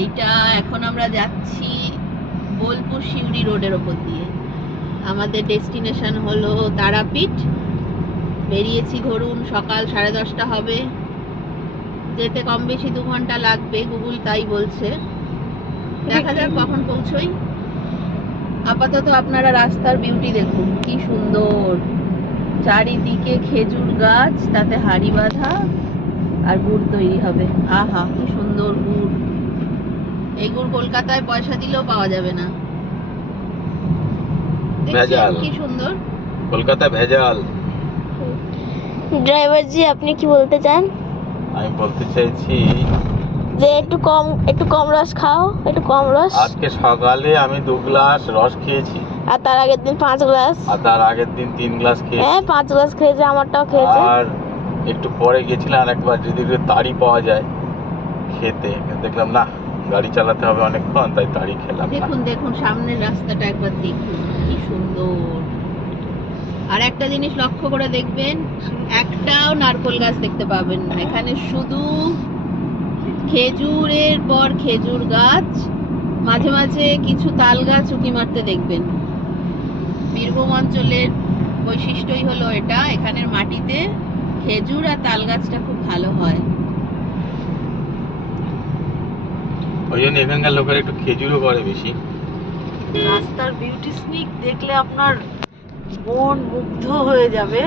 এইটা এখন আমরা যাচ্ছি বোলপুর শিউরি রোডের ওপর দিয়ে। আমাদের ডেস্টিনেশন হলো তারাপীঠ। বেরিয়েছি ধরুন সকাল 10:30 হবে, যেতে কম বেশি 2 ঘন্টা লাগবে, গুগল তাই বলছে। দেখা যাক কখন পৌঁছই। আপাতত আপনারা রাস্তার বিউটি দেখুন, কি সুন্দর, চারিদিকে খেজুর গাছ, তাতে হাড়ি বাঁধা আর গুড় তৈরি হবে। আহা কি সুন্দর গুড়! এই গুড় কলকাতায় পয়সা দিলেও পাওয়া যাবে না। দেখছেন কি সুন্দর? কলকাতা ভেজাল। ড্রাইভার জি, আপনি কি বলতে চান? আমি বলতে চাইছি যে একটু কম রস খাও, একটু কম রস। আজকে সকালে আমি 2 গ্লাস রস খেয়েছি, আর তার আগের দিন 5 গ্লাস, আর তার আগের দিন 3 গ্লাস খেয়েছি। হ্যাঁ 5 গ্লাস খেয়েছে, আমারটাও খেয়েছে। আর একটু পরে গেছিলাম আরেকবার, যদি একটু তাড়ি পাওয়া যায় খেতে, দেখলাম না গাড়ি চালাতে হবে অনেকক্ষণ, তাই তাড়ি খেলাম না। দেখুন দেখুন সামনের রাস্তাটা একবার দেখুন, কি সুন্দর। আর একটা জিনিস লক্ষ্য করে দেখবেন, একটাও নারকেল গাছ দেখতে পাবেন না এখানে, শুধু খেজুরের পর খেজুর গাছ, মাঝে মাঝে কিছু তাল গাছ উঁকি মারতে দেখবেন। বীরভূম অঞ্চলের বৈশিষ্ট্যই হলো এটা, এখানের মাটিতে খেজুর আর তাল গাছটা খুব ভালো হয়। ওই জন্য এখানকার লোকেরা একটু খেজুরও করে বেশি। রাস্তার বিউটি স্নিক দেখলে আপনার মন মুগ্ধ হয়ে যাবে,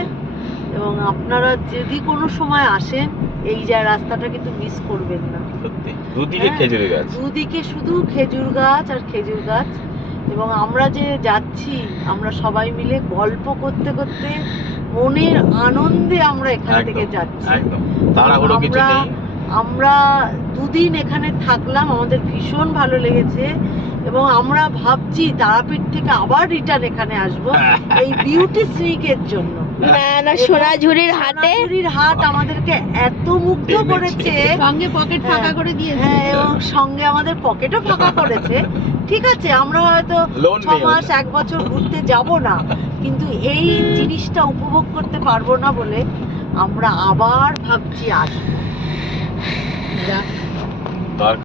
এবং আপনারা যদি কোনো সময় আসেন এই যে রাস্তাটা কিন্তু মিস করবেন না। সত্যি দুদিকে হ্যাঁ, খেজুর গাছ, দুদিকে শুধু খেজুর গাছ আর খেজুর গাছ। এবং আমরা যে যাচ্ছি, আমরা সবাই মিলে গল্প করতে করতে মনের আনন্দে আমরা এখান থেকে যাচ্ছি। একদম তাড়াহুড়ো কিছু নেই। আমরা 2 দিন এখানে থাকলাম, আমাদের ভীষণ ভালো লেগেছে, এবং আমরা ভাবছি তারাপীঠ থেকে আবার রিটার্ন এখানে আসব এই বিউটি স্নিকের জন্য। না সোনাঝুরির হাটে, সোনাঝুরির হাট আমাদেরকে এত মুগ্ধ করেছে, সঙ্গে পকেট ফাঁকা করে দিয়েছে। হ্যাঁ, এবং সঙ্গে আমাদের পকেটও ফাঁকা করেছে। ঠিক আছে, আমরা হয়তো 6 মাস 1 বছর ঘুরতে যাব না, কিন্তু এই জিনিসটা উপভোগ করতে পারবো না বলে আমরা আবার ভাবছি আসবো। যাক।